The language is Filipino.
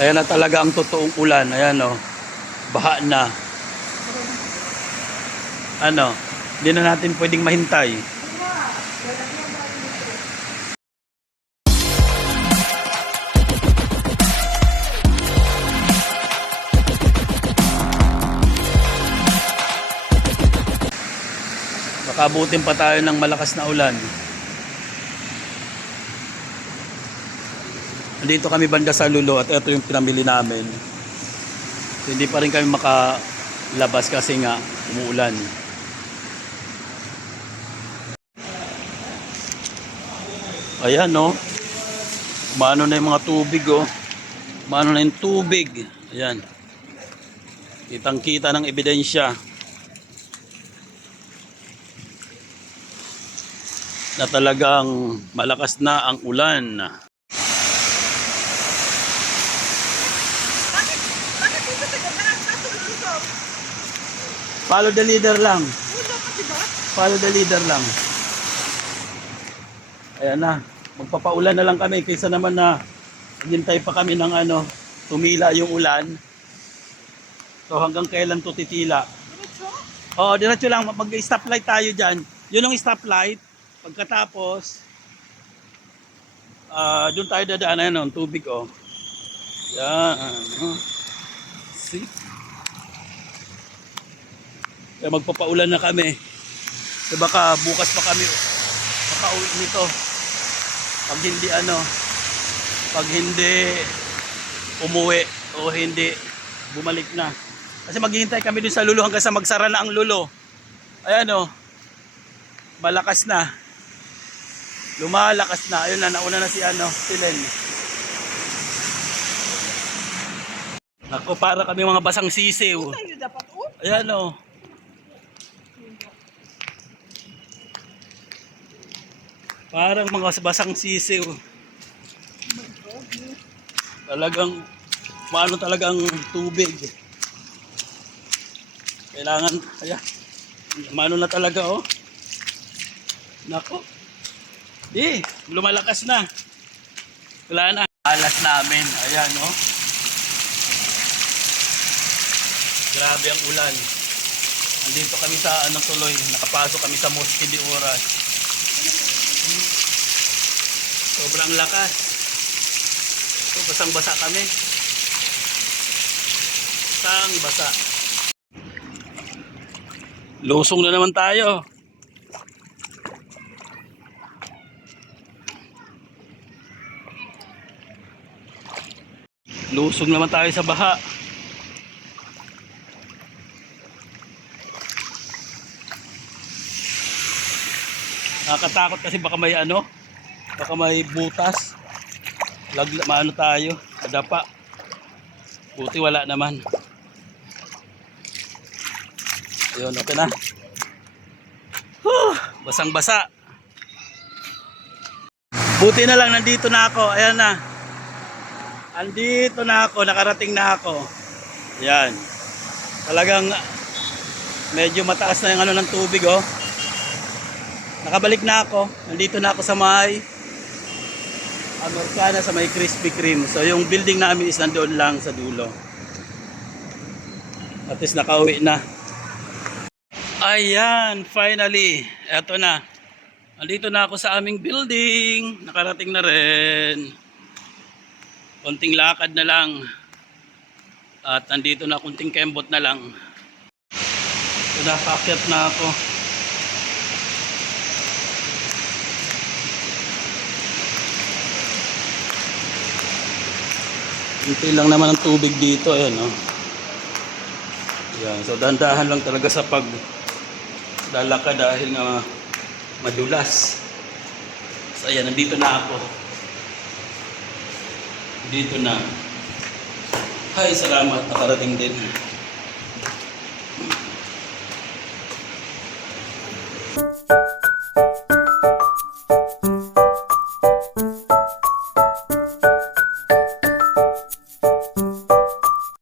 Ayan na talaga ang totoong ulan. Ayan o. Baha na. Ano? Hindi na natin pwedeng mahintay. Makabutin pa tayo ng malakas na ulan. Dito kami banda sa Lulo at ito yung pinamili namin. So, hindi pa rin kami makalabas kasi nga umuulan. Ayan no. Maano na yung mga tubig oh. Maano na yung tubig. Ayan. Kitang kita ng ebidensya na talagang malakas na ang ulan. Follow the leader lang. Follow the leader lang. Ayan na. Magpapaulan na lang kami kaysa naman na hintay pa kami ng tumila yung ulan. So hanggang kailan to titila? Diretso? Oo, diretso lang. Mag-stoplight tayo dyan. Yun ang stoplight. Pagkatapos, doon tayo dadaan. Ayan o, tubig o. Yan. See? Kaya magpapaulan na kami. So baka bukas pa kami makauwi nito. Pag hindi umuwi o hindi bumalik na. Kasi maghihintay kami dun sa Lulo hanggang sa magsara na ang Lulo. Ayan o. Malakas na. Lumalakas na. Ayun na, nauna na si Len. Ako, para kami mga basang sisiw. Ayan o. Parang mga basang sisiw. Talagang maano talagang tubig. Kailangan maano na talaga oh. Nako. Lumalakas na. Wala na. Alas namin. Ayan oh. Grabe ang ulan. Nandito kami sa tuloy. Nakapasok kami sa Mosque de Oras. Sobrang lakas. So, basang-basa kami. Basang-basa. Lusong na naman tayo. Lusong naman tayo sa baha. Nakakatakot kasi baka may butas. Maano tayo, madapa. Buti wala naman. Ayun, okay na. Basang-basa. Buti na lang nandito na ako. Ayan na. Andito na ako, nakarating na ako. Ayan. Talagang medyo mataas na yung ng tubig oh. Nakabalik na ako. Nandito na ako sa may Americana, sa may Krispy Kreme. So yung building namin is nandoon lang sa dulo. At least nakauwi na. Ayan, finally. Eto na. Nandito na ako sa aming building. Nakarating na rin. Konting lakad na lang. At nandito na, konting kembot na lang. So napaakyat na ako. Hinti lang naman ang tubig dito, ayan oh. Ayan, so dahan-dahan lang talaga sa paglalakad dahil nga madulas. So ayan, nandito na ako. Dito na. Hay, salamat, nakarating din.